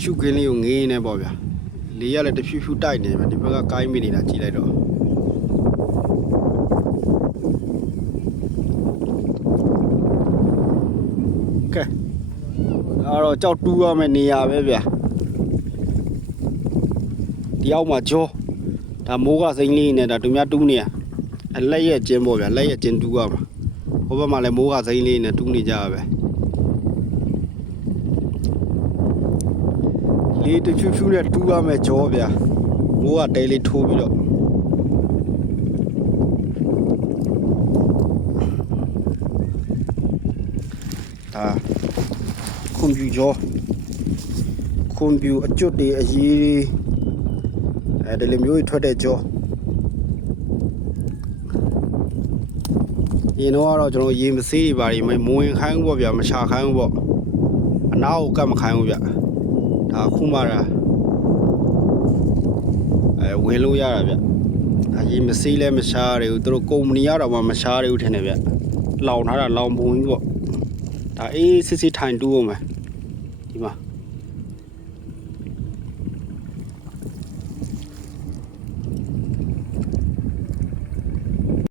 ရှုခင်းလေးကိုငေးနေပေါ့ဗျာလေရလည်းတဖြူဖြူတိုက်နေဗျာဒီဘက်ကကိုင်းမိနေတာကြည့်လိုက်တော့ကဲအဲ့တော့ကြောက်တူးရမယ့်နေရာပဲဗျာဒီအောက်မှာကြောဒါမိုးကစိမ့်လေးနဲ့ဒါသူများတူးနေရလက်ရက်ကျင်းပေါ့ဗျာလက်ရက်ကျင်းတူးရမှာဟိုဘက်မှာလည်းမိုးကစိမ့်လေးနဲ့တူးနေကြရပဲလေတဖြူဖြူနဲ့တူးရမယ့်ကြောဗျာမိုးကတဲလေးထိုးပြီးတော့ဒါကွန်ပျူတာကွန်ပျူအကျွတ်တွေအရေးဒီလိုမျိုးထွက်တဲ့ကြောရင်တော့ကျွန်တော်ရေမစေးတွေပါတွေမဝင်ခိုင်းဘူးပေါ့ဗျာမရှာခိုင်းဘူးပေါ့အနားကိုကတ်မခိုင်းဘူးဗျာဒါခုမှတာဝင်လို့ရတာဗျဒါရေမစေးလဲမရှားရဘူးသူတို့ကုမ္ပဏီကတော့မရှားရဘူးထင်တယ်ဗျလောင်ထားတာလောင်ပုံကြီးပေါ့ဒါအေးစစ်စစ်ထိုင်တူးအောင်မယ်ဒီမှာ